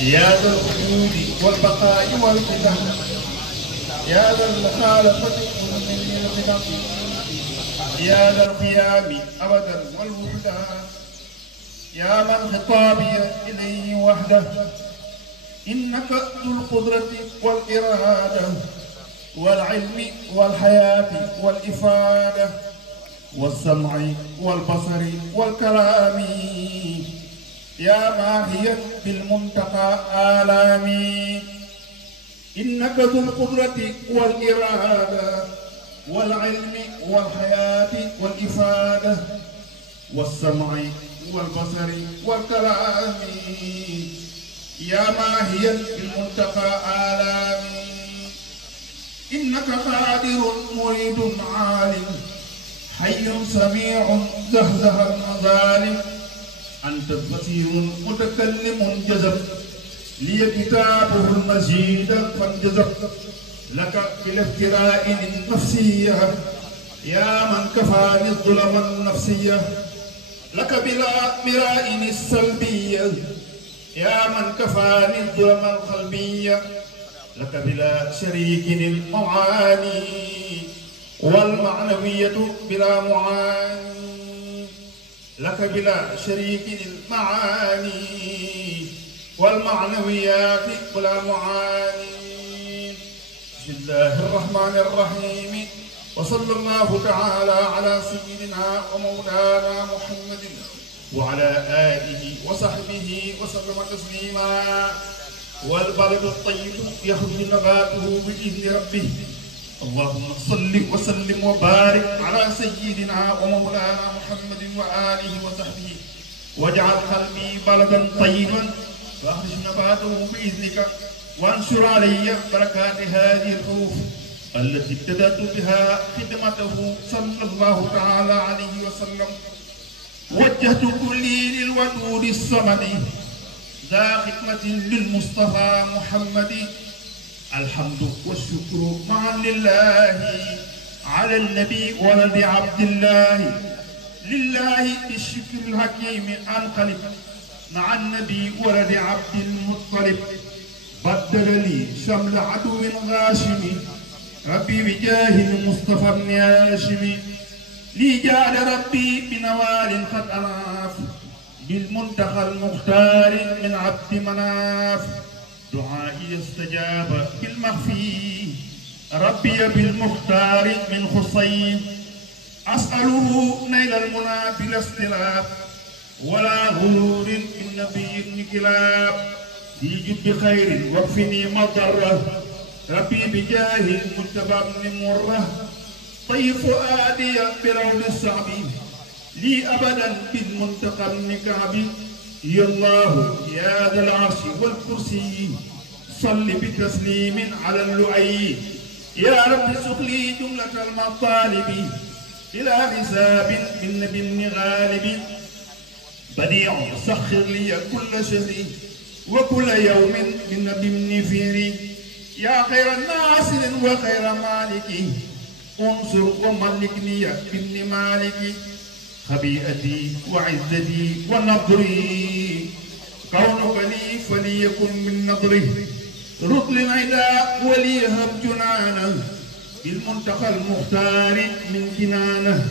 يا ذا الوجود والبقاء والقدم يا ذا المخالفة والقدم يا ذا القيام أبدا والوحدة يا من خطابي إليه وحده إنك ذو القدرة والإرادة والعلم والحياة والإفادة والسمع والبصر والكلام يا ماهيا بالمنتقى آلامي إنك ذو القدرة والإرادة والعلم والحياة والإفادة والسمع والبصر والكلام يا ماهيا بالمنتقى آلامي إنك قادر مريد عالم حي سميع زهزه ظالم أنت بصير متكلم جذب لي كتابه المجيد فانجذب لك بلا افتراء النفسية يا من كفاني الظلم النفسية لك بلا مراء السلبية يا من كفاني الظلم القلبية لك بلا شريك المعاني والمعنوية بلا معاني لك بلا شريك المعاني والمعنويات بلا معاني بسم الله الرحمن الرحيم وصلى الله تعالى على سيدنا ومولانا محمد وعلى آله وصحبه وسلم تسليما والبلد الطيب يخرج نباته بإذن ربه اللهم صل وسلم وبارك على سيدنا ومولانا محمد وآله وصحبه واجعل قلبي بلدا طيبا واخرج نباته بإذنك وانشر علي بركات هذه الحروف التي ابتدأت بها خدمته صلى الله تعالى عليه وسلم وجهت كلي للودود الصمد ذا خدمة للمصطفى محمد الحمد والشكر معا لله على النبي ولد عبد الله لله بالشكر الحكيم انقلب مع النبي ولد عبد المطلب بدل لي شمل عدو غاشم ربي بجاه المصطفى بن هاشم لي جعل ربي بنوال قد اناف بالمنتقى المختار من عبد مناف دعائي استجاب بالمخفي ربي بالمختار من خصي أسأله نيل المنى بلا استلاف ولا غرور من نبي كلاب يجب بخير واكفني مضره ربي بجاه المجتبى بن مره طيب فؤادي برول الصعب لي أبدا بالمنتقى بن كعب يا الله يا ذا العرش والكرسي صل بتسليم على اللؤي يا رب سخلي جملة المطالب إلى حساب من نبي بن غالب بديع سخر لي كل شهر وكل يوم من نبي بن فيري يا خير ناصر وخير مالك انصر وملكني بن مالك خبيئتي وعزتي ونظري كونك لي فليكن من نظري رد للعداء وليهب جنانا بالمنتقى المختار من كنانه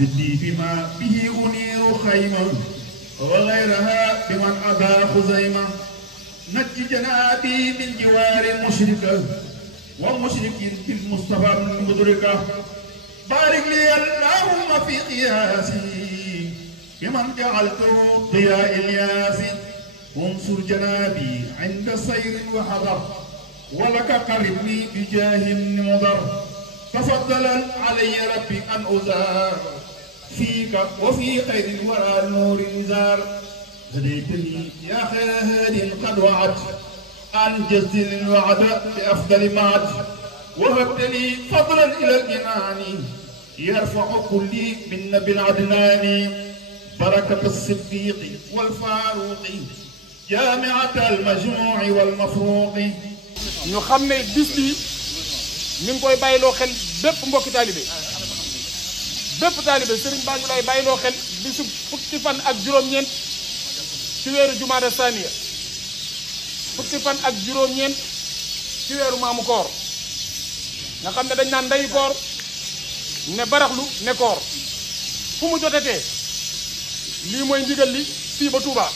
جدي بما به أنير خيمة وغيرها بمن أبى خزيمة نج جنابي من جوار المشركة ومشرك بالمصطفى المدركة بارك لي اللهم في قياسي بمن جعلته ضياء الياسي انصر جنابي عند سير وحضر ولك قربني بجاه مضر تفضلا علي ربي أن أزار فيك وفي خير الورى نور نزار هديتني يا خير هاد قد وعد أنجزت الوعد بأفضل معد وهبت لي فضلا إلى الجنان يرفع كلي من نبي العدنان بركة الصديق والفاروق جامعة المجموع والمفروق ñu xam ne bis bi mi ngi koy bàyyiloo xel bépp mbokki taalibe sëriñ baa ngi lay bàyyiloo xel bisu fukki fan ak juróom-ñeent ci weeru jumaada saaniya fukki fan ak juróom-ñeent ci weeru maamu koor nga xam ne dañ naan ndeyu koor ne baraxlu ne koor fu mu jotetee lii mooy ndigal li fii ba Touba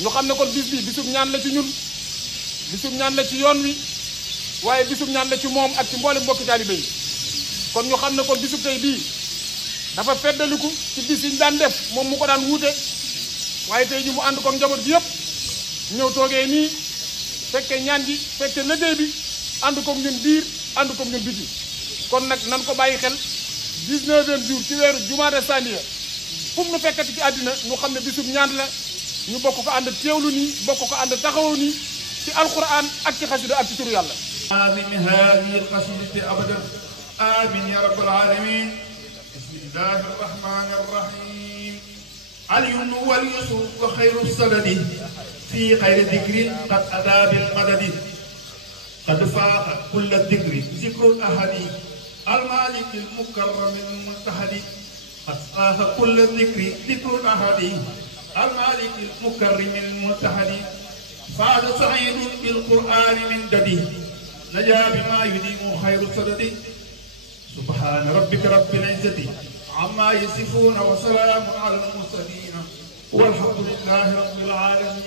ñu xam ne kon bis bi bisub ñaan la ci ñun bisub ñaan la ci yoon wi waaye bisub ñaan la ci moom ak ci mboolem mbokki taalibe yi kon ñu xam ne kon bisub tey bii dafa feddaliku ci bis yi ñu daan def moom mu ko daan wuute waaye tey ji mu ànd ko njaboot gi yëpp ñëw toogee nii fekke ñaan gi fekke liggéey bi ànd ko ñun biir ànd ko ñun biti kon nag nan ko bàyyi xel 19e jour ci weeru jumaada saniya fu mu nu fekkati ci àddina ñu xam ne bisub ñaan la ñu bokk ko ànd teewlu nii bokk ko ànd taxawu nii ci alquran ak ci xasida ak ci turu yàlla آمين هذه القصيدة أبدا آمين يا رب العالمين بسم الله الرحمن الرحيم اليمن واليسر وخير السدد في خير ذكر قد أتى بالمدد قد فاق كل الذكر ذكر الأحد المالك المكرم المتحد قد فاق كل الذكر ذكر الأحد المالك المكرم المتحد فاز سعيد بالقرآن من دده نجا بما يديم خير السدد سبحان ربك رب العزة عما يصفون وسلام على المرسلين والحمد لله رب العالمين